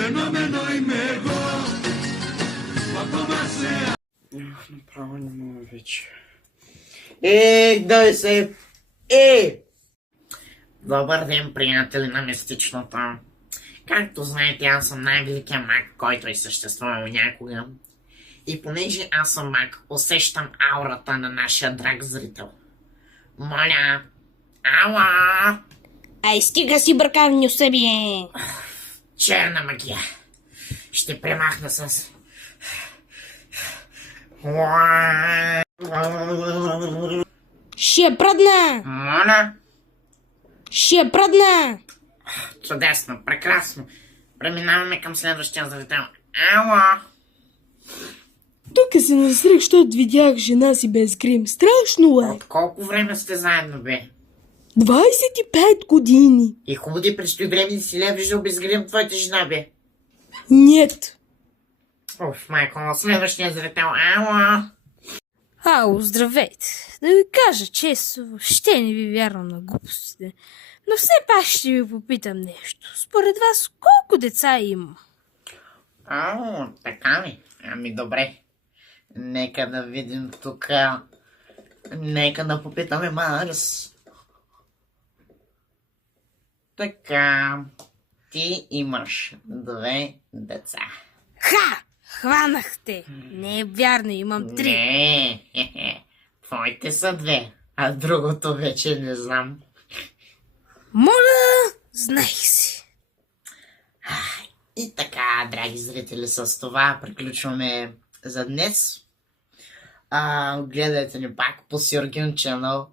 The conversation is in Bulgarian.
Φαινόμενο είμαι εγώ που ακόμα σε... Направо не мога вече. Дай се! Добър ден, приятели на мистичното. Както знаете, аз съм най-великият маг, който е съществувал някога. И понеже аз съм маг, усещам аурата на нашия драг зрител. Моля! Ала! Ай, стига си бъркавни усъбие! Черна магия. Ще премахна с... Ще я прадна! Моля! Ще я прадна! Чудесно, прекрасно. Преминаваме към следващия зрител. Ала! Тук се насрех, защото видях жена си без грим. Страшно е! От колко време сте заедно, бе? 25 години. И хубаво ти предстои време да си ли виждал без грим твоята жена, бе? Нет. Оф, майко, следващия зрител. Ала! Ало, здравейте! Да ви кажа често, въобще не ви вярвам на глупостите. Но все пак ще ви попитам нещо. Според вас, колко деца има? Ало, така ли? Ами добре. Нека да видим тук. Нека да попитаме Марс. Така. Ти имаш 2 деца. Ха! Хванахте! Не е вярно, имам 3. Не, твоите са 2, а другото вече не знам. Моля, знаех си. И така, драги зрители, с това приключваме за днес. Гледайте ни пак по Сюрген Channel.